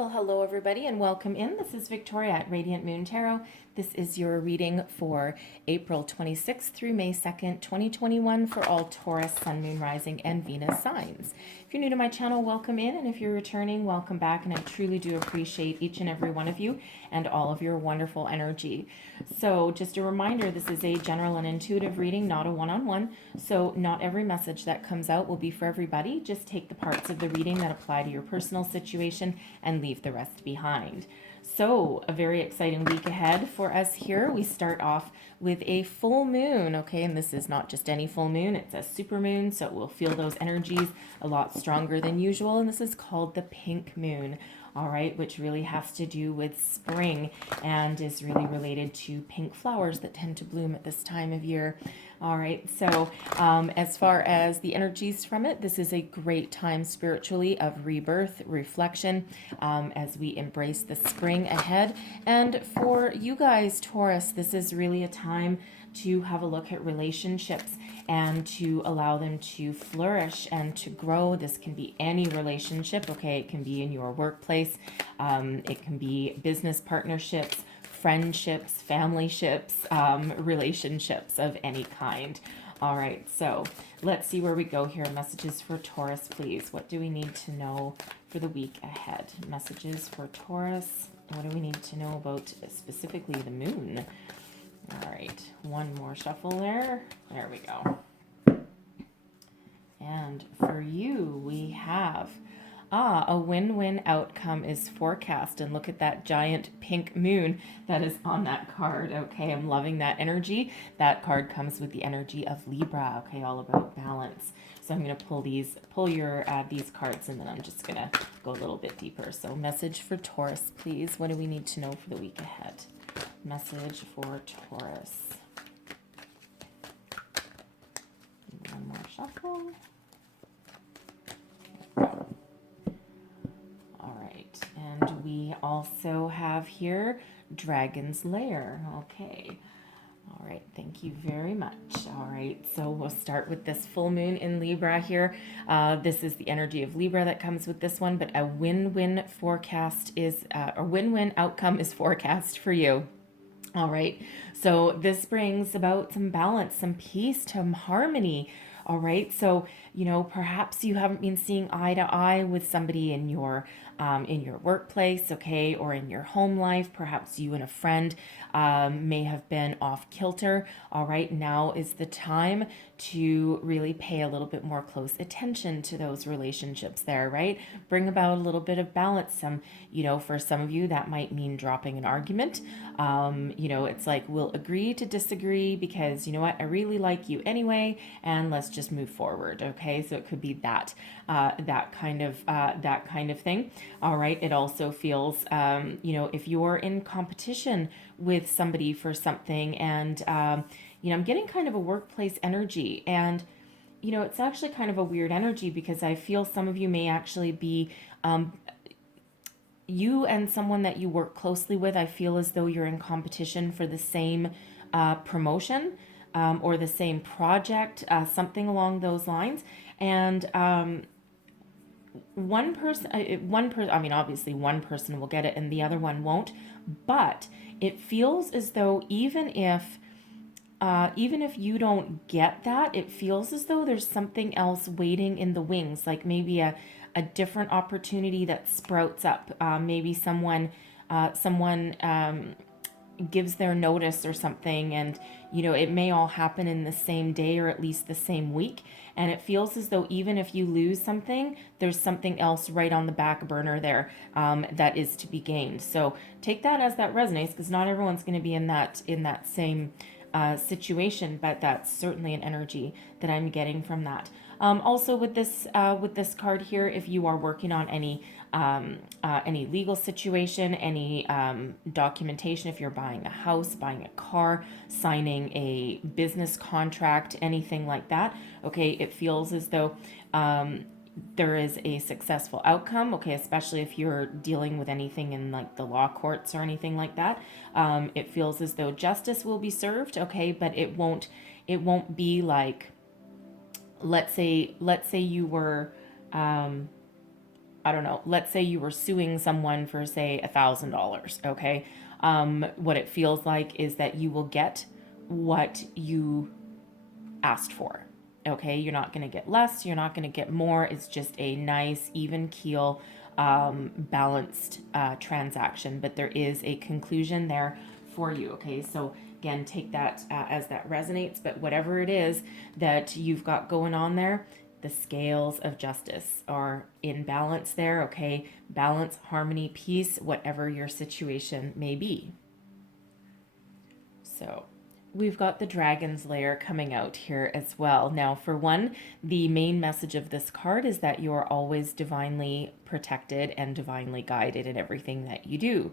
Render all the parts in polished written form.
Well, hello everybody and welcome in. This is Victoria at Radiant Moon Tarot. This is your reading for April 26th through May 2nd, 2021 for all Taurus, Sun, Moon, Rising, and Venus signs. If you're new to my channel, welcome in, and if you're returning, welcome back, and I truly do appreciate each and every one of you and all of your wonderful energy. So just a reminder, this is a general and intuitive reading, not a one-on-one, so not every message that comes out will be for everybody. Just take the parts of the reading that apply to your personal situation and leave the rest behind. So a very exciting week ahead for us here. We start off with a full moon, okay, and this is not just any full moon, it's a super moon, so it will feel those energies a lot stronger than usual, and this is called the pink moon. All right, which really has to do with spring and is really related to pink flowers that tend to bloom at this time of year. All right, so as far as the energies from it, this is a great time spiritually of rebirth, reflection, as we embrace the spring ahead. And for you guys, Taurus, this is really a time to have a look at relationships and to allow them to flourish and to grow. This can be any relationship, okay? It can be in your workplace, it can be business partnerships, friendships, family ships, relationships of any kind. All right, so let's see where we go here. Messages for Taurus, please. What do we need to know for the week ahead? Messages for Taurus. What do we need to know about specifically the moon? All right, one more shuffle there. There we go. And for you, we have a win-win outcome is forecast. And look at that giant pink moon that is on that card. Okay, I'm loving that energy. That card comes with the energy of Libra. Okay, all about balance. So I'm going to pull these cards, and then I'm just going to go a little bit deeper. So message for Taurus, please. What do we need to know for the week ahead? Message for Taurus. One more shuffle. All right, and we also have here Dragon's Lair. Okay. All right, thank you very much. All right, so we'll start with this full moon in Libra here. This is the energy of Libra that comes with this one, but a win-win forecast is, a win-win outcome is forecast for you. All right, so this brings about some balance, some peace, some harmony. All right, so perhaps you haven't been seeing eye to eye with somebody in your workplace, okay, or in your home life. Perhaps you and a friend may have been off kilter. All right, now is the time to really pay a little bit more close attention to those relationships there, right? Bring about a little bit of balance. For some of you, that might mean dropping an argument. It's like, we'll agree to disagree because you know what, I really like you anyway, and let's just move forward. Okay, so it could be that kind of thing. All right, it also feels, if you're in competition with somebody for something, and I'm getting kind of a workplace energy, and it's actually kind of a weird energy because I feel some of you may actually be you and someone that you work closely with. I feel as though you're in competition for the same promotion or the same project, something along those lines. And one person, I mean, obviously one person will get it and the other one won't, but it feels as though even if you don't get that, it feels as though there's something else waiting in the wings, like maybe a different opportunity that sprouts up. Maybe someone gives their notice or something, and it may all happen in the same day or at least the same week, and it feels as though even if you lose something, there's something else right on the back burner there that is to be gained. So take that as that resonates, because not everyone's going to be in that same situation, but that's certainly an energy that I'm getting from that. Also with this card here, if you are working on any legal situation, any documentation, if you're buying a house, buying a car, signing a business contract, anything like that, okay, it feels as though there is a successful outcome, okay, especially if you're dealing with anything in like the law courts or anything like that. It feels as though justice will be served, okay, but it won't be like, let's say you were I don't know, let's say you were suing someone for, say, $1,000, okay? What it feels like is that you will get what you asked for, okay? You're not going to get less, you're not going to get more. It's just a nice, even keel, balanced transaction, but there is a conclusion there for you, okay? So again, take that as that resonates, but whatever it is that you've got going on there, the scales of justice are in balance there, okay? Balance, harmony, peace, whatever your situation may be. So we've got the dragon's lair coming out here as well. Now, for one, the main message of this card is that you're always divinely protected and divinely guided in everything that you do.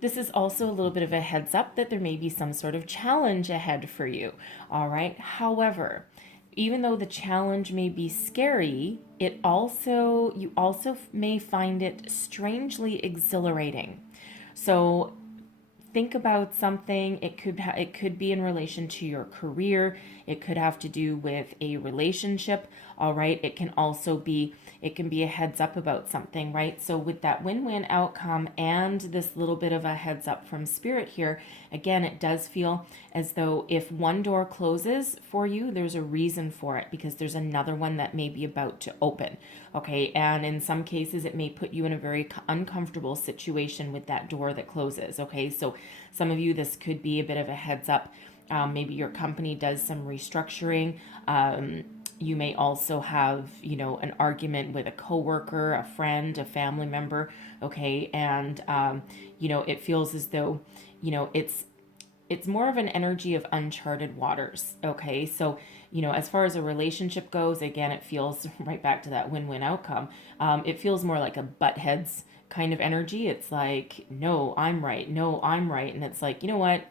This is also a little bit of a heads up that there may be some sort of challenge ahead for you. All right. However, even though the challenge may be scary, you also may find it strangely exhilarating. So think about something. It could be in relation to your career. It could have to do with a relationship. All right. It can be a heads up about something, right? So with that win-win outcome and this little bit of a heads up from spirit here, again, it does feel as though if one door closes for you, there's a reason for it, because there's another one that may be about to open. Okay. And in some cases, it may put you in a very uncomfortable situation with that door that closes. Okay. So some of you, this could be a bit of a heads up. Maybe your company does some restructuring. You may also have, an argument with a coworker, a friend, a family member. Okay. And, it feels as though, it's more of an energy of uncharted waters. Okay. So, as far as a relationship goes, again, it feels right back to that win-win outcome. It feels more like a butt heads kind of energy. It's like, no, I'm right. No, I'm right. And it's like, you know what?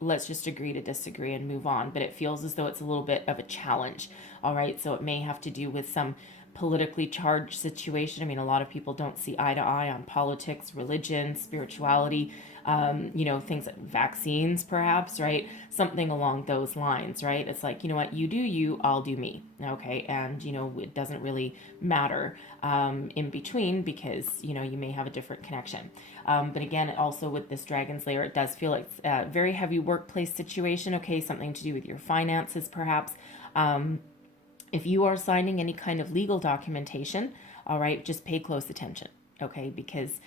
Let's just agree to disagree and move on. But it feels as though it's a little bit of a challenge. All right. So it may have to do with some politically charged situation. I mean, a lot of people don't see eye to eye on politics, religion, spirituality, things like vaccines, perhaps, right? Something along those lines, right? It's like, you know what, you do you, I'll do me. Okay. And, it doesn't really matter in between, because, you may have a different connection. But again, also with this dragon's lair, it does feel like a very heavy workplace situation. Okay. Something to do with your finances, perhaps. If you are signing any kind of legal documentation, all right, just pay close attention, okay? Because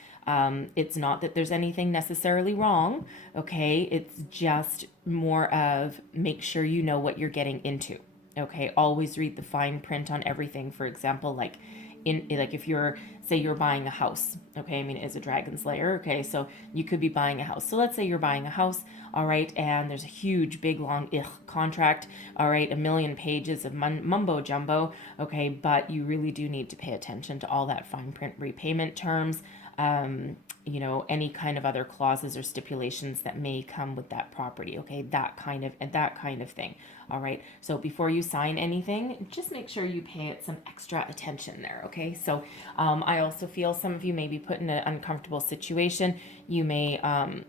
it's not that there's anything necessarily wrong, okay? It's just more of make sure you know what you're getting into, okay? Always read the fine print on everything. For example, like if you're, say you're buying a house, okay? I mean, it is a dragon's lair, okay? So you could be buying a house. So let's say you're buying a house, all right, and there's a huge, big, long contract, all right, 1,000,000 pages of mumbo jumbo, okay? But you really do need to pay attention to all that fine print, repayment terms, any kind of other clauses or stipulations that may come with that property, okay? That kind of thing. All right. So before you sign anything, just make sure you pay it some extra attention there, okay? So I also feel some of you may be put in an uncomfortable situation. You may,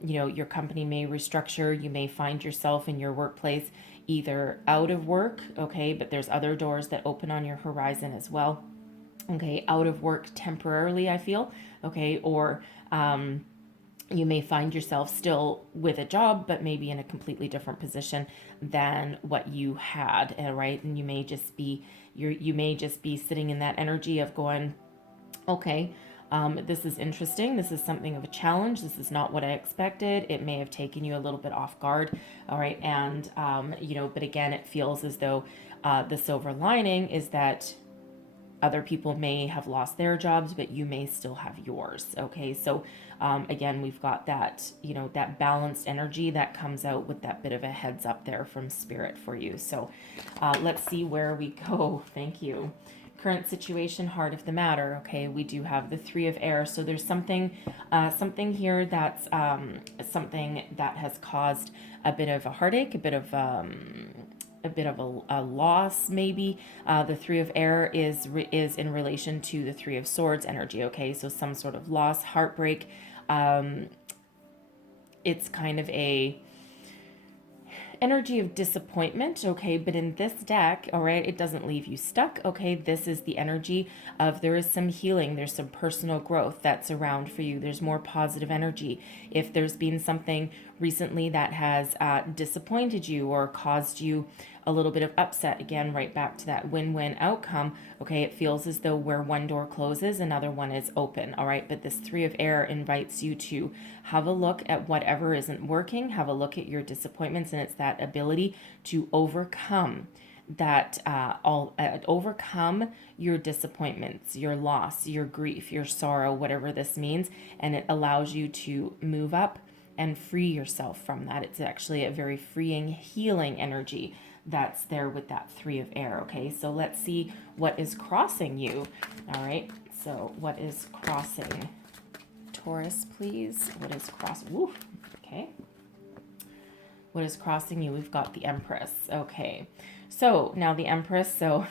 your company may restructure. You may find yourself in your workplace either out of work, okay, but there's other doors that open on your horizon as well. Okay, out of work temporarily, I feel, okay, or you may find yourself still with a job, but maybe in a completely different position than what you had, right? And you may just be sitting in that energy of going, okay, this is interesting. This is something of a challenge. This is not what I expected. It may have taken you a little bit off guard, all right? And but again, it feels as though the silver lining is that other people may have lost their jobs, but you may still have yours. Okay. So, again, we've got that, that balanced energy that comes out with that bit of a heads up there from spirit for you. So, let's see where we go. Thank you. Current situation, heart of the matter. Okay. We do have the 3 of air. So there's something here that's, something that has caused a bit of a heartache, a bit of a loss, maybe. The 3 of air is in relation to the 3 of swords energy. Okay, so some sort of loss, heartbreak. It's kind of energy of disappointment, okay, but in this deck, all right, it doesn't leave you stuck, okay. This is the energy of there is some healing, there's some personal growth that's around for you, there's more positive energy. If there's been something recently that has disappointed you or caused you a little bit of upset, again, right back to that win-win outcome, okay, it feels as though where one door closes, another one is open, all right. But this Three of Air invites you to have a look at whatever isn't working, have a look at your disappointments, and it's that ability to overcome overcome your disappointments, your loss, your grief, your sorrow, whatever this means, and it allows you to move up and free yourself from that. It's actually a very freeing, healing energy that's there with that Three of Air, okay? So let's see what is crossing you, all right? So what is crossing Taurus, please? What is crossing? Okay. What is crossing you? We've got the Empress, okay. So now the Empress, so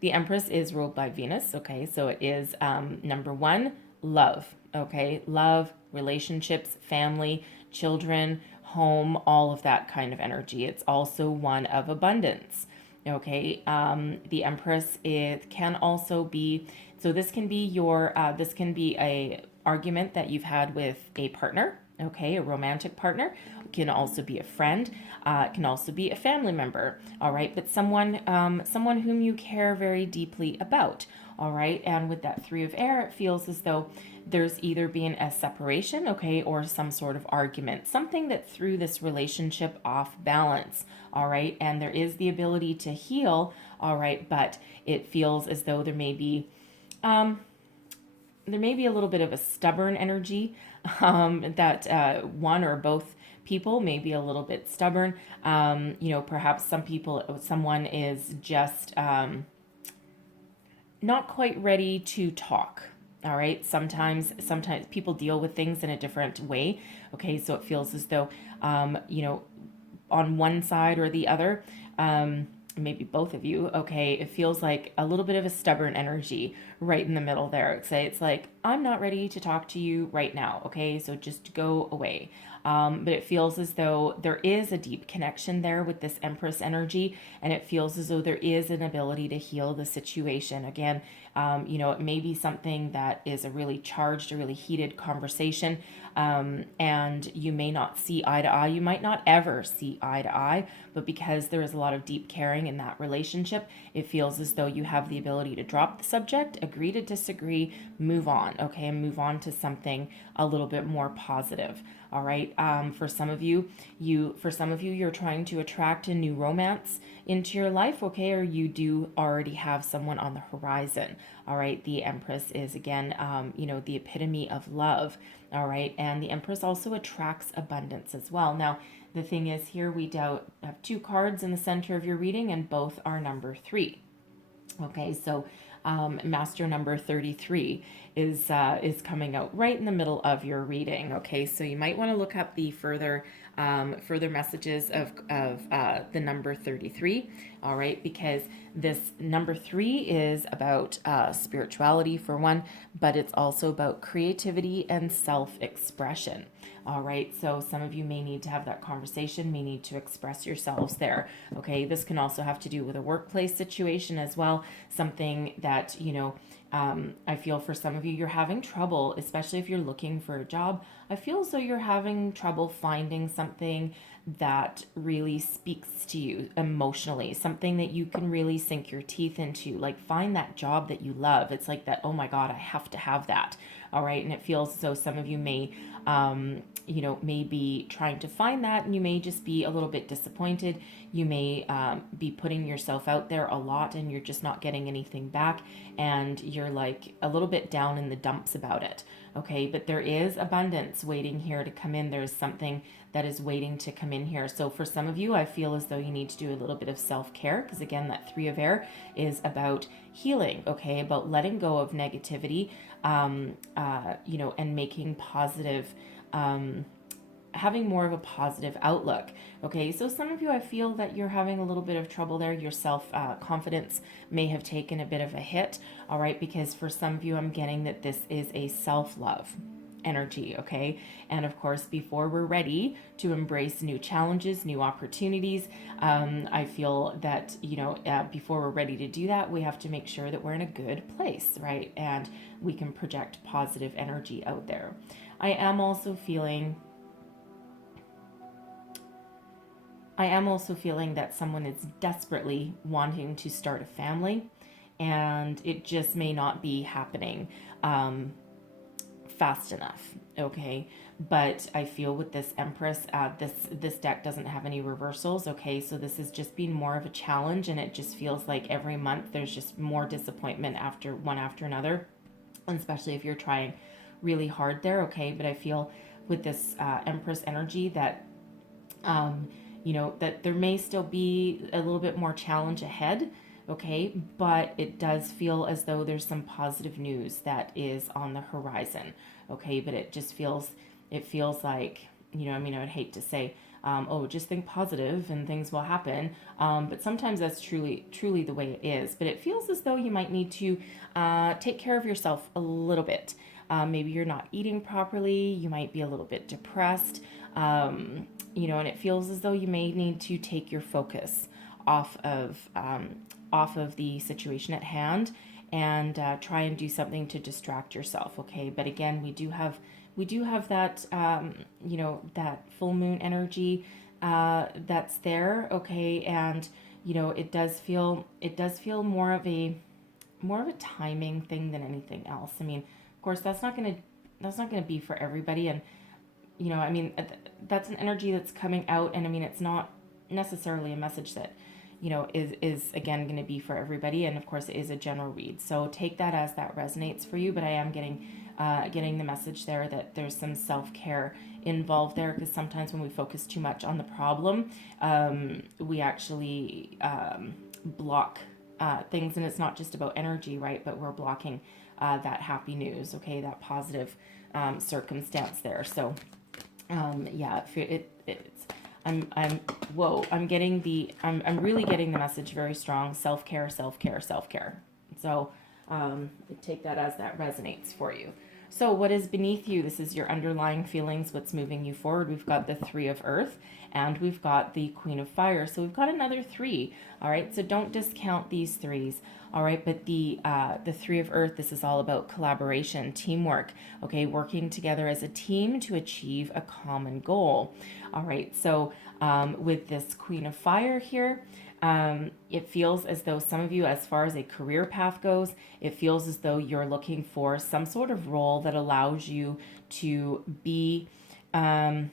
the Empress is ruled by Venus, okay? So it is number one, love, okay? Love, relationships, family, children, home, all of that kind of energy. It's also one of abundance, okay? The Empress, it can also be, so this can be this can be a argument that you've had with a partner, okay? A romantic partner. It can also be a friend. It can also be a family member, all right? But someone whom you care very deeply about, all right? And with that Three of Air, it feels as though there's either been a separation, okay, or some sort of argument, something that threw this relationship off balance, all right? And there is the ability to heal, all right, but it feels as though there may be a little bit of a stubborn energy, that one or both people may be a little bit stubborn. Perhaps someone is just not quite ready to talk. All right. Sometimes people deal with things in a different way. Okay. So it feels as though, on one side or the other, maybe both of you, okay, it feels like a little bit of a stubborn energy right in the middle there. It's like, I'm not ready to talk to you right now, okay, so just go away. But it feels as though there is a deep connection there with this Empress energy, and it feels as though there is an ability to heal the situation. Again, it may be something that is a really charged, a really heated conversation, and you may not see eye to eye. You might not ever see eye to eye, but because there is a lot of deep caring in that relationship, it feels as though you have the ability to drop the subject, agree to disagree, move on, okay, and move on to something a little bit more positive. All right. For some of you, you're trying to attract a new romance into your life, okay, or you do already have someone on the horizon. All right. The Empress is again, the epitome of love. All right. And the Empress also attracts abundance as well. Now, the thing is, here we have two cards in the center of your reading, and both are number 3. Okay, so master number 33 is coming out right in the middle of your reading. Okay, so you might want to look up the further messages of the number 33. All right, because this number 3 is about spirituality for one, but it's also about creativity and self-expression. All right, so some of you may need to have that conversation, may need to express yourselves there. Okay, this can also have to do with a workplace situation as well, something that, I feel for some of you, you're having trouble, especially if you're looking for a job. I feel as though you're having trouble finding something that really speaks to you emotionally, something that you can really sink your teeth into, like find that job that you love. It's like that, oh my God, I have to have that. All right. And it feels as though some of you may, may be trying to find that, and you may just be a little bit disappointed. You may be putting yourself out there a lot and you're just not getting anything back, and you're like a little bit down in the dumps about it. Okay, but there is abundance waiting here to come in. There's something that is waiting to come in here. So for some of you, I feel as though you need to do a little bit of self-care, because again, that 3 of Air is about healing, okay, about letting go of negativity, and making positive, having more of a positive outlook. Okay, so some of you, I feel that you're having a little bit of trouble there. Your confidence may have taken a bit of a hit. All right, because for some of you, I'm getting that this is a self-love. energy, okay? And of course, before we're ready to embrace new challenges, new opportunities, I feel that, before we're ready to do that, we have to make sure that we're in a good place, right? And we can project positive energy out there. I am also feeling that someone is desperately wanting to start a family, and it just may not be happening fast enough, okay? But I feel with this Empress, this deck doesn't have any reversals, okay? So this is just being more of a challenge, and it just feels like every month there's just more disappointment after another, especially if you're trying really hard there, okay? But I feel with this Empress energy that that there may still be a little bit more challenge ahead, okay? But it does feel as though there's some positive news that is on the horizon, okay? But it feels like, I would hate to say, just think positive and things will happen. But sometimes that's truly the way it is. But it feels as though you might need to take care of yourself a little bit. Maybe you're not eating properly. You might be a little bit depressed. And it feels as though you may need to take your focus off of the situation at hand and try and do something to distract yourself. Okay, but again, we do have that that full moon energy that's there. Okay, and it does feel more of a timing thing than anything else. I mean, of course, that's not gonna be for everybody, and that's an energy that's coming out, and it's not necessarily a message that is again going to be for everybody, and of course it is a general read, so take that as that resonates for you. But I am getting the message there that there's some self-care involved there, because sometimes when we focus too much on the problem, we actually block things, and it's not just about energy, right? But we're blocking that happy news, okay, that positive circumstance there. So it's I'm really getting the message very strong. Self-care. So take that as that resonates for you. So what is beneath you? This is your underlying feelings, what's moving you forward. We've got the Three of Earth, and we've got the Queen of Fire. So we've got another three. All right, so don't discount these threes. All right, but the Three of Earth, this is all about collaboration, teamwork, okay, working together as a team to achieve a common goal. All right, so with this Queen of Fire here, it feels as though some of you, as far as a career path goes, it feels as though you're looking for some sort of role that allows you to be, I'm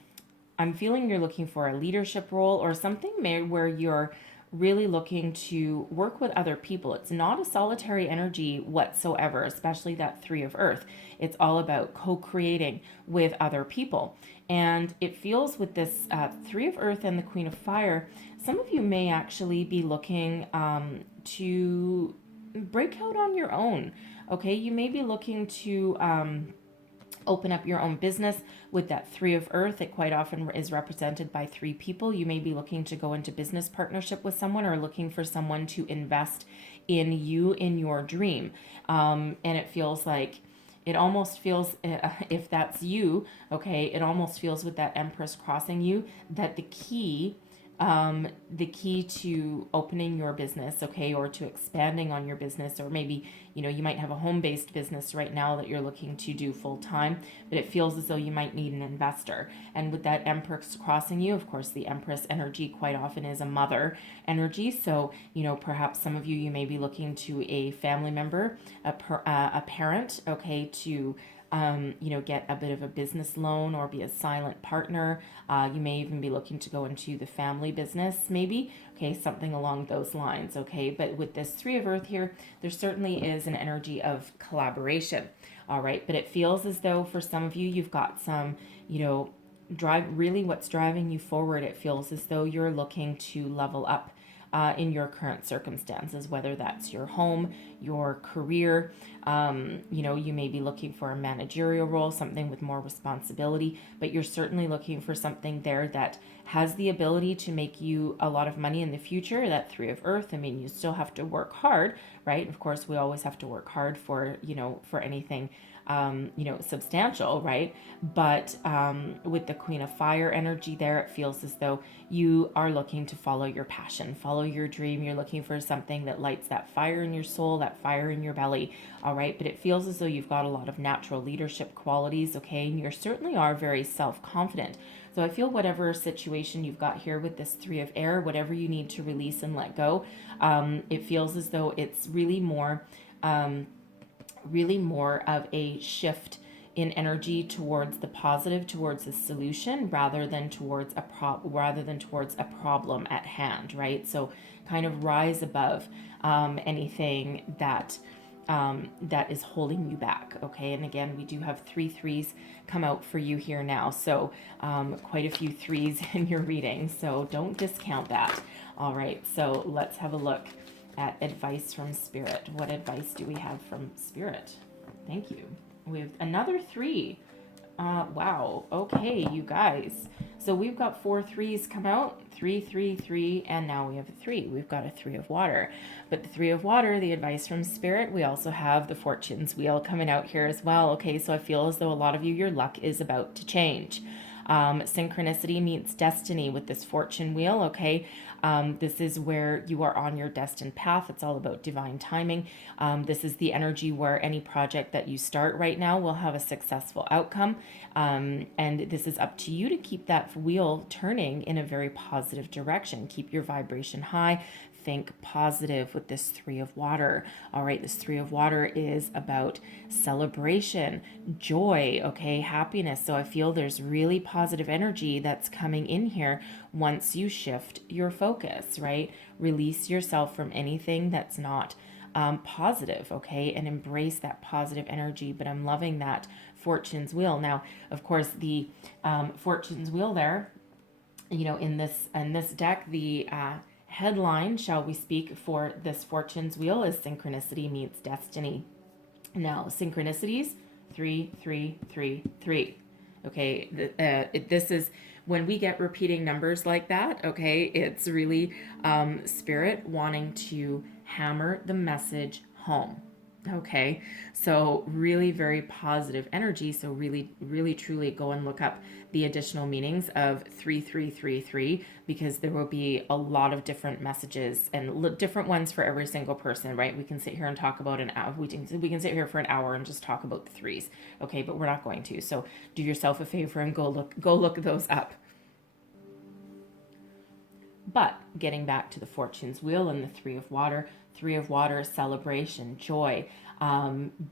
feeling you're looking for a leadership role or something where you're really looking to work with other people. It's not a solitary energy whatsoever, especially that Three of Earth. It's all about co-creating with other people. And it feels with this Three of Earth and the Queen of Fire, some of you may actually be looking to break out on your own. Okay, you may be looking to open up your own business with that Three of Earth. It quite often is represented by three people. You may be looking to go into business partnership with someone, or looking for someone to invest in you in your dream. And it feels like, it almost feels, if that's you, okay, it almost feels with that Empress crossing you, that the key to opening your business, okay, or to expanding on your business, or maybe, you might have a home-based business right now that you're looking to do full-time, but it feels as though you might need an investor. And with that Empress crossing you, of course, the Empress energy quite often is a mother energy. So, perhaps some of you may be looking to a family member, a parent, okay, to get a bit of a business loan or be a silent partner. You may even be looking to go into the family business, maybe, okay, something along those lines, okay. But with this Three of Earth here, there certainly is an energy of collaboration, all right. But it feels as though for some of you, you've got some, what's driving you forward. It feels as though you're looking to level up in your current circumstances, whether that's your home, your career. You may be looking for a managerial role, something with more responsibility, but you're certainly looking for something there that has the ability to make you a lot of money in the future. That Three of Earth, you still have to work hard, right? Of course, we always have to work hard for anything substantial, right? But with the Queen of Fire energy there, it feels as though you are looking to follow your passion, follow your dream. You're looking for something that lights that fire in your soul, that fire in your belly, all right? But it feels as though you've got a lot of natural leadership qualities, okay? And you certainly are very self-confident. So I feel whatever situation you've got here with this Three of Air, whatever you need to release and let go, it feels as though it's really more of a shift in energy towards the positive, towards the solution, rather than towards a problem at hand, right? So kind of rise above anything that is holding you back, okay? And again, we do have 3 threes come out for you here now, so quite a few threes in your reading, so don't discount that. All right, so let's have a look at advice from Spirit. What advice do we have from Spirit? Thank you. We have another 3. Wow. Okay, you guys. So we've got 4 threes come out. 3, 3, 3, and now we have a 3. We've got a 3 of water. But the 3 of water, the advice from Spirit, we also have the Fortune's Wheel coming out here as well. Okay, so I feel as though a lot of you, your luck is about to change. Synchronicity meets destiny with this fortune wheel, okay? This is where you are on your destined path. It's all about divine timing. This is the energy where any project that you start right now will have a successful outcome. And this is up to you to keep that wheel turning in a very positive direction. Keep your vibration high. Think positive with this 3 of water. All right, this 3 of water is about celebration, joy, okay, happiness. So I feel there's really positive energy that's coming in here once you shift your focus, right? Release yourself from anything that's not positive, okay, and embrace that positive energy. But I'm loving that Fortune's Wheel. Now, of course, the Fortune's Wheel there, in this deck, the headline, shall we speak, for this Fortune's Wheel is Synchronicity Meets Destiny. Now, synchronicities, 3, 3, 3, 3. Okay, this is when we get repeating numbers like that, okay, it's really Spirit wanting to hammer the message home. Okay, so really very positive energy. So really, really, truly go and look up the additional meanings of 3333, because there will be a lot of different messages and different ones for every single person, right? We can sit here and talk about an hour. We can sit here for an hour and just talk about the threes, okay? But we're not going to. So do yourself a favor and go look those up. But getting back to the Fortune's Wheel and the 3 of water, 3 of water, celebration, joy,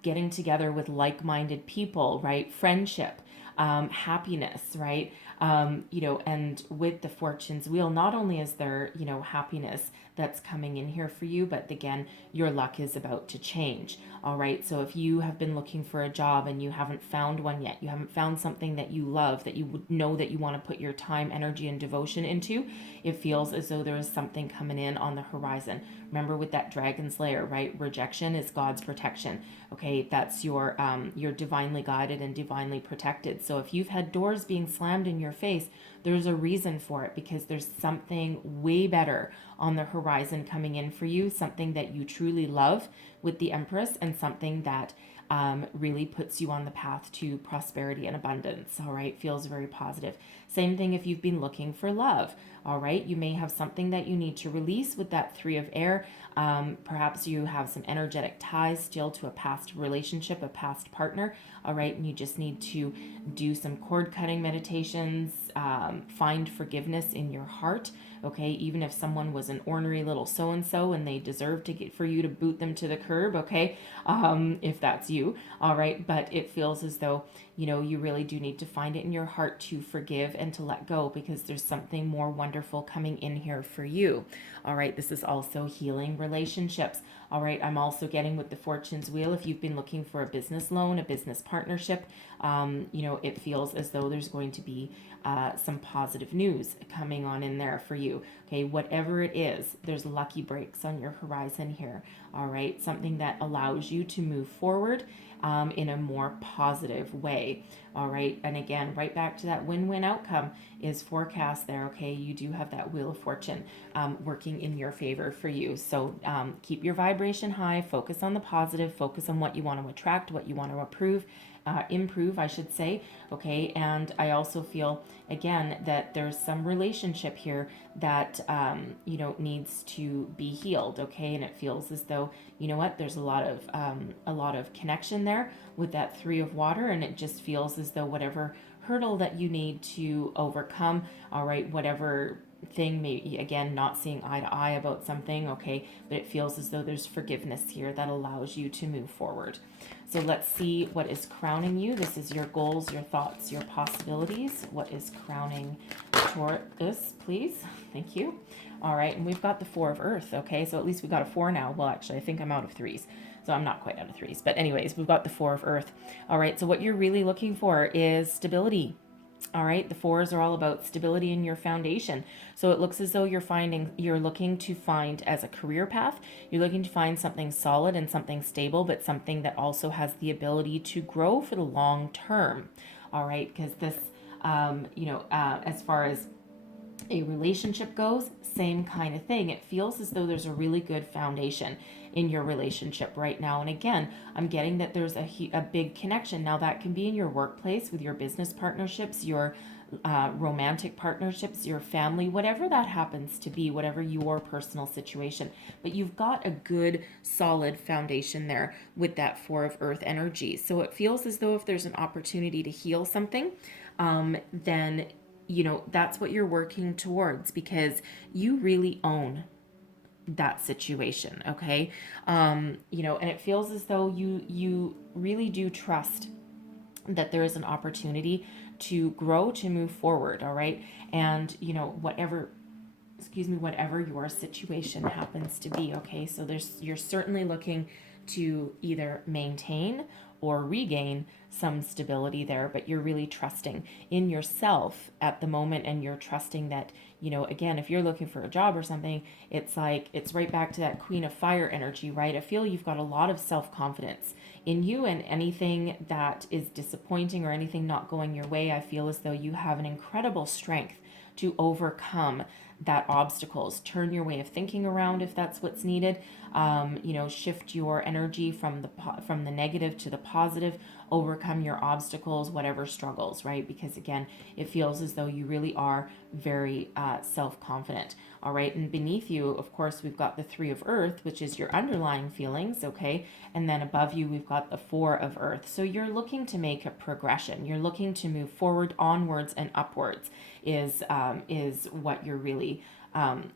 getting together with like-minded people, right? Friendship, happiness, right? And with the Fortune's Wheel, not only is there, happiness that's coming in here for you, but again, your luck is about to change. All right. So if you have been looking for a job and you haven't found one yet, you haven't found something that you love, that you would know that you want to put your time, energy, and devotion into, it feels as though there is something coming in on the horizon. Remember with that dragon's lair, right? Rejection is God's protection. Okay, that's your divinely guided and divinely protected. So if you've had doors being slammed in your face, there's a reason for it, because there's something way better on the horizon coming in for you, something that you truly love with the Empress, and something that really puts you on the path to prosperity and abundance. All right, feels very positive. Same thing if you've been looking for love. All right, you may have something that you need to release with that 3 of air. Perhaps you have some energetic ties still to a past relationship, a past partner. All right, and you just need to do some cord cutting meditations, find forgiveness in your heart. Okay, even if someone was an ornery little so-and-so and they deserve to get for you to boot them to the curb, okay, if that's you, all right, but it feels as though, you really do need to find it in your heart to forgive and to let go, because there's something more wonderful coming in here for you. All right, this is also healing relationships. All right, I'm also getting with the Fortune's Wheel, if you've been looking for a business loan, a business partnership, it feels as though there's going to be some positive news coming on in there for you. Okay, whatever it is, there's lucky breaks on your horizon here. All right, something that allows you to move forward in a more positive way. All right. And again, right back to that win-win outcome is forecast there. Okay. You do have that Wheel of Fortune working in your favor for you. So keep your vibration high, focus on the positive, focus on what you want to attract, what you want to improve, I should say. Okay. And I also feel, again, that there's some relationship here that, needs to be healed. Okay. And it feels as though, you know what, there's a lot of connection there with that Three of Water. And it just feels as though whatever hurdle that you need to overcome, all right, whatever thing, maybe again not seeing eye to eye about something, okay, but it feels as though there's forgiveness here that allows you to move forward. So let's see what is crowning you. This is your goals, your thoughts, your possibilities. What is crowning Taurus, please? Thank you. All right, and we've got the Four of Earth. Okay, so at least we got a 4 now. Well, actually, I think I'm out of 3s. So I'm not quite out of 3s. But anyways, we've got the Four of Earth. All right, so what you're really looking for is stability. All right, the 4s are all about stability in your foundation. So it looks as though you're looking to find as a career path, you're looking to find something solid and something stable, but something that also has the ability to grow for the long term. All right, because this, as far as a relationship goes, same kind of thing. It feels as though there's a really good foundation in your relationship right now. And again, I'm getting that there's a big connection. Now that can be in your workplace with your business partnerships, your romantic partnerships, your family, whatever that happens to be, whatever your personal situation. But you've got a good, solid foundation there with that Four of Earth energy. So it feels as though if there's an opportunity to heal something, then that's what you're working towards, because you really own that situation. Okay. And it feels as though you really do trust that there is an opportunity to grow, to move forward. All right. And whatever your situation happens to be. Okay. So you're certainly looking to either maintain or regain some stability there, but you're really trusting in yourself at the moment, and you're trusting that, again, if you're looking for a job or something, it's right back to that Queen of Fire energy, right? I feel you've got a lot of self-confidence in you, and anything that is disappointing or anything not going your way, I feel as though you have an incredible strength to overcome that obstacles. Turn your way of thinking around if that's what's needed. Shift your energy from the negative to the positive. Overcome your obstacles, whatever struggles, right? Because again, it feels as though you really are very self-confident. All right, and beneath you, of course, we've got the Three of Earth, which is your underlying feelings, okay? And then above you, we've got the Four of Earth. So you're looking to make a progression. You're looking to move forward, onwards, and upwards is what you're really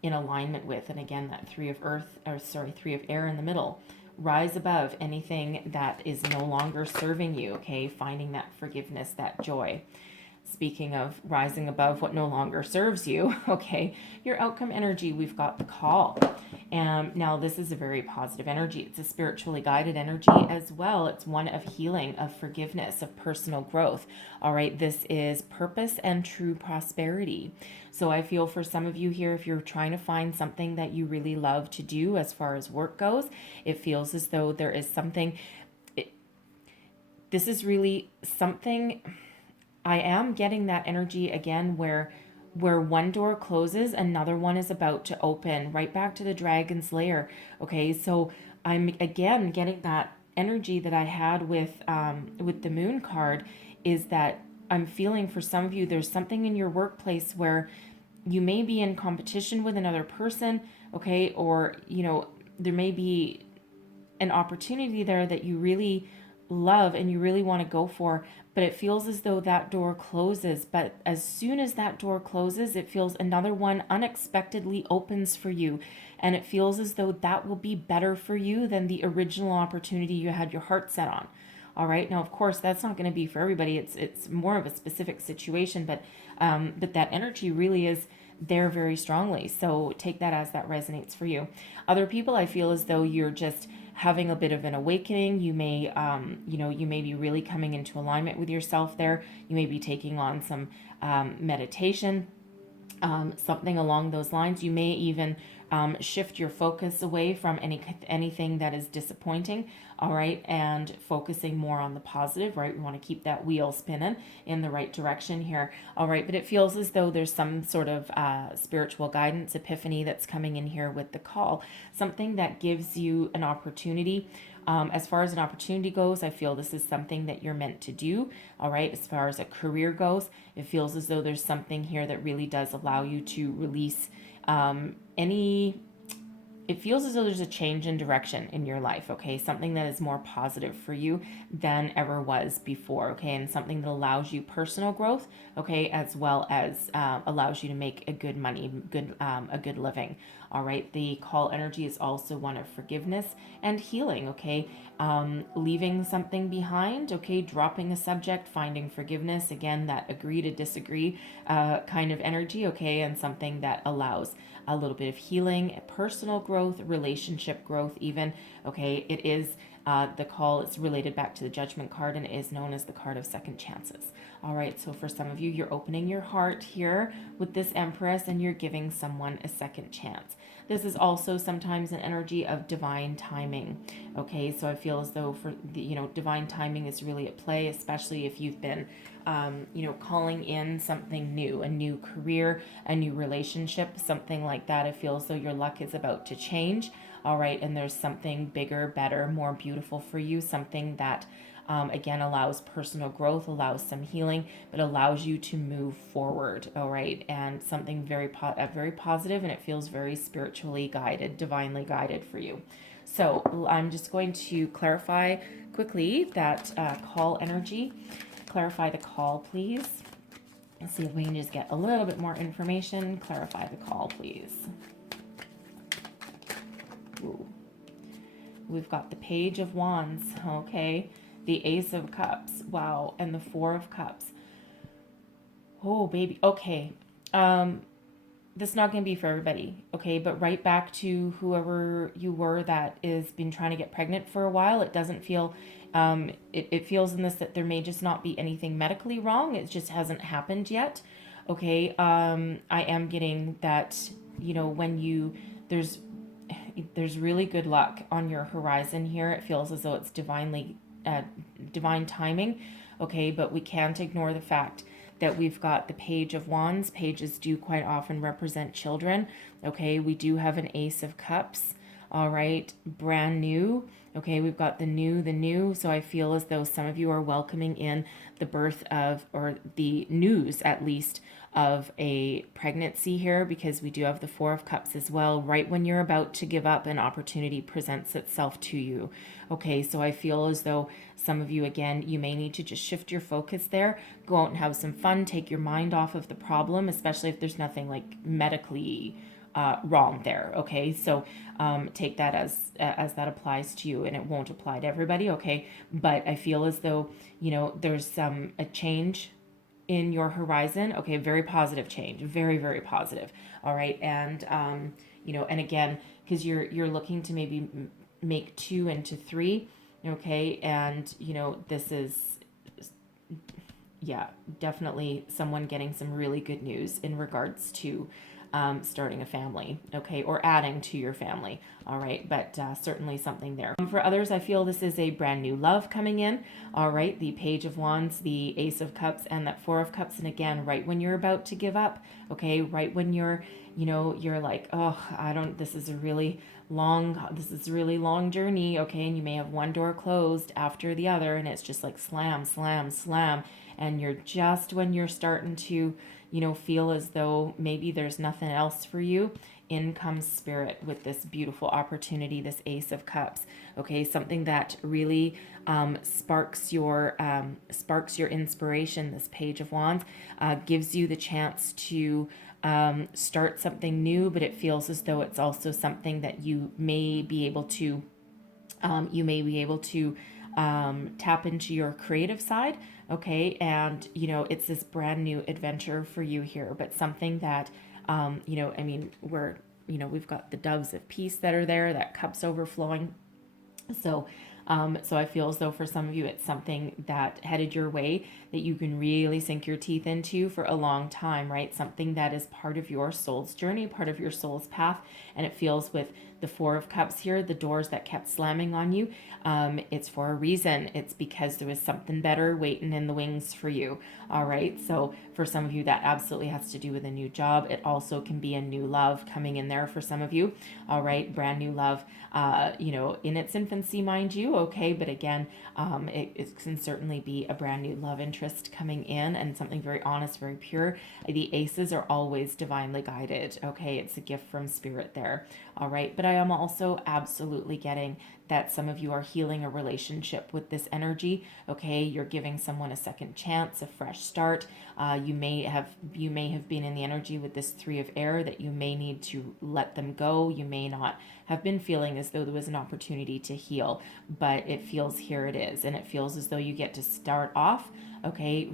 in alignment with. And again, that Three of Air in the middle. Rise above anything that is no longer serving you, okay? Finding that forgiveness, that joy. Speaking of rising above what no longer serves you, okay, your outcome energy, we've got the Call. And now this is a very positive energy. It's a spiritually guided energy as well. It's one of healing, of forgiveness, of personal growth. All right, this is purpose and true prosperity. So I feel for some of you here, if you're trying to find something that you really love to do as far as work goes, it feels as though there is something. This is really something. I am getting that energy again where one door closes, another one is about to open, right back to the Dragon's Lair. Okay, so I'm again getting that energy that I had with the Moon card, is that I'm feeling for some of you, there's something in your workplace where you may be in competition with another person, okay, or, there may be an opportunity there that you really love and you really want to go for, but it feels as though that door closes. But as soon as that door closes, it feels another one unexpectedly opens for you, and it feels as though that will be better for you than the original opportunity you had your heart set on. All right, now of course that's not going to be for everybody. It's more of a specific situation, but that energy really is there very strongly. So take that as that resonates for you. Other people, I feel as though you're just having a bit of an awakening. You may, you may be really coming into alignment with yourself there. You may be taking on some meditation. something along those lines. You may even shift your focus away from anything that is disappointing, all right, and focusing more on the positive, right? We want to keep that wheel spinning in the right direction here, all right. But it feels as though there's some sort of spiritual guidance, epiphany that's coming in here with the call, something that gives you an opportunity. As far as an opportunity goes, I feel this is something that you're meant to do. All right. As far as a career goes, it feels as though there's something here that really does allow you to release any. It feels as though there's a change in direction in your life, okay? Something that is more positive for you than ever was before, okay? And something that allows you personal growth, okay, as well as allows you to make a good money, a good living, all right? The call energy is also one of forgiveness and healing, okay? Leaving something behind, okay? Dropping a subject, finding forgiveness, again, that agree to disagree kind of energy, okay? And something that allows a little bit of healing, personal growth, relationship growth, even. Okay, it is the call. It's related back to the Judgment card, and it is known as the card of second chances. All right, so for some of you, you're opening your heart here with this Empress, and you're giving someone a second chance. This is also sometimes an energy of divine timing. Okay, so I feel as though for the, divine timing is really at play, especially if you've been calling in something new, a new career, a new relationship, something like that. I feel as though your luck is about to change. All right. And there's something bigger, better, more beautiful for you, something that again allows personal growth, allows some healing, but allows you to move forward. All right. And something very positive, and it feels very spiritually guided, divinely guided for you. So I'm just going to clarify quickly that call energy. Clarify the call, please. Let's see if we can just get a little bit more information. Clarify the call, please. Ooh. We've got the Page of Wands, okay. The Ace of Cups, wow, and the Four of Cups. Oh, baby, okay. This is not going to be for everybody, okay? But right back to whoever you were that has been trying to get pregnant for a while. It doesn't feel, it feels in this that there may just not be anything medically wrong. It just hasn't happened yet, okay? I am getting that, when there's really good luck on your horizon here. It feels as though it's divine timing, okay? But we can't ignore the fact that we've got the Page of Wands. Pages do quite often represent children. Okay, we do have an Ace of Cups. All right, brand new. Okay, we've got the new. So I feel as though some of you are welcoming in the birth of, or the news at least, of a pregnancy here, because we do have the Four of Cups as well. Right when you're about to give up, an opportunity presents itself to you. Okay, so I feel as though some of you, again, you may need to just shift your focus there, go out and have some fun, take your mind off of the problem, especially if there's nothing like medically wrong there. Okay, so take that as that applies to you, and it won't apply to everybody. Okay, but I feel as though there's a change in your horizon. Okay, very positive change, very, very positive. All right, and and again, because you're looking to maybe make 2 into 3. Okay, and this is, yeah, definitely someone getting some really good news in regards to starting a family, okay, or adding to your family. All right, but certainly something there. For others, I feel this is a brand new love coming in. All right, the Page of Wands, the Ace of Cups, and that Four of Cups. And again, right when you're about to give up, okay, right when you're like, oh, this is a really long journey, okay, and you may have one door closed after the other, and it's just like slam, slam, slam, and you're just, when you're starting to feel as though maybe there's nothing else for you, in comes Spirit with this beautiful opportunity, this Ace of Cups. Okay, something that really sparks your inspiration. This Page of Wands gives you the chance to start something new, but it feels as though it's also something that you may be able to tap into your creative side. Okay, and it's this brand new adventure for you here, but something that we've got the doves of peace that are there, that cups overflowing. So I feel as though for some of you, it's something that headed your way that you can really sink your teeth into for a long time, right? Something that is part of your soul's journey, part of your soul's path. And it feels with the Four of Cups here, the doors that kept slamming on you, it's for a reason. It's because there was something better waiting in the wings for you. All right. So for some of you, that absolutely has to do with a new job. It also can be a new love coming in there for some of you. All right. Brand new love, in its infancy, mind you. Okay. But again, it can certainly be a brand new love interest coming in, and something very honest, very pure. The aces are always divinely guided. Okay. It's a gift from spirit there. All right. But I am also absolutely getting that some of you are healing a relationship with this energy. Okay, you're giving someone a second chance, a fresh start. You may have been in the energy with this Three of Air that you may need to let them go. You may not have been feeling as though there was an opportunity to heal, but it feels here it is, and it feels as though you get to start off. Okay,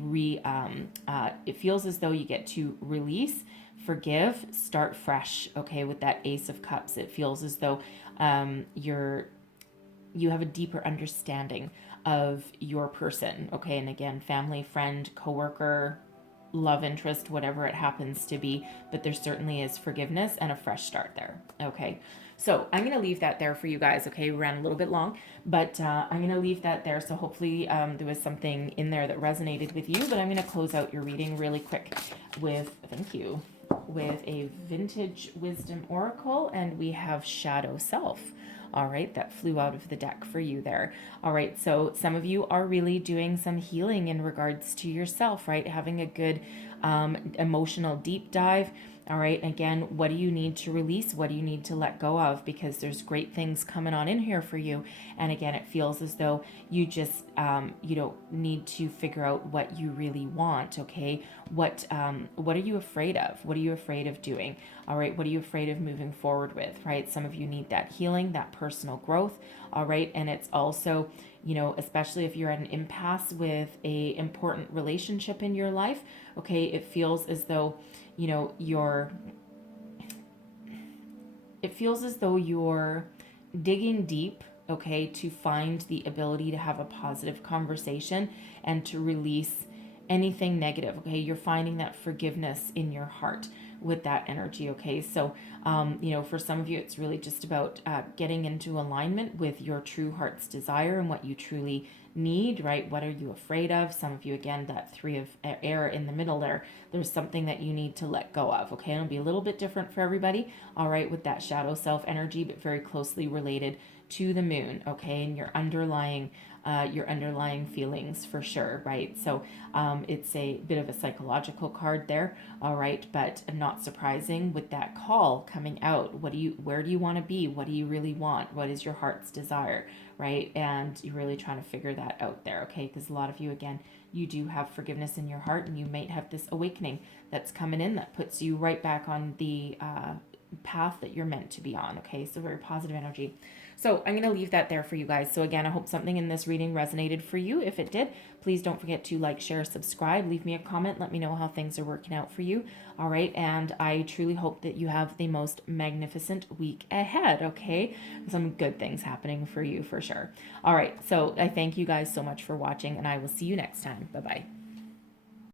it feels as though you get to release, forgive, start fresh. Okay, with that Ace of Cups, it feels as though you have a deeper understanding of your person. Okay, and again, family, friend, coworker, love interest, whatever it happens to be, but there certainly is forgiveness and a fresh start there. Okay, so I'm going to leave that there for you guys. Okay, we ran a little bit long, but I'm going to leave that there. So hopefully there was something in there that resonated with you, but I'm going to close out your reading really quick with, thank you, with a Vintage Wisdom Oracle, and we have Shadow Self. All right, that flew out of the deck for you there. All right, so some of you are really doing some healing in regards to yourself, right? Having a good emotional deep dive. All right, again, what do you need to release? What do you need to let go of? Because there's great things coming on in here for you. And again, it feels as though you just, need to figure out what you really want, okay? What are you afraid of? What are you afraid of doing? All right, what are you afraid of moving forward with, right? Some of you need that healing, that personal growth, all right? And it's also, especially if you're at an impasse with a important relationship in your life, okay, it feels as though, it feels as though you're digging deep, okay, to find the ability to have a positive conversation and to release anything negative, okay? You're finding that forgiveness in your heart with that energy, okay? So, for some of you, it's really just about getting into alignment with your true heart's desire and what you truly need, right? What are you afraid of? Some of you, again, that Three of Air in the middle there's something that you need to let go of, okay? It'll be a little bit different for everybody, all right, with that shadow self energy, but very closely related to the moon, okay? And your underlying feelings for sure, right? So it's a bit of a psychological card there, all right, but not surprising with that call coming out. Where do you want to be? What do you really want? What is your heart's desire, right? And you're really trying to figure that out there, okay? Because a lot of you, again, you do have forgiveness in your heart, and you might have this awakening that's coming in that puts you right back on the path that you're meant to be on, okay? So very positive energy. So I'm going to leave that there for you guys. So again, I hope something in this reading resonated for you. If it did, please don't forget to like, share, subscribe, leave me a comment, let me know how things are working out for you. All right, and I truly hope that you have the most magnificent week ahead, okay? Some good things happening for you for sure. All right, so I thank you guys so much for watching, and I will see you next time. Bye-bye.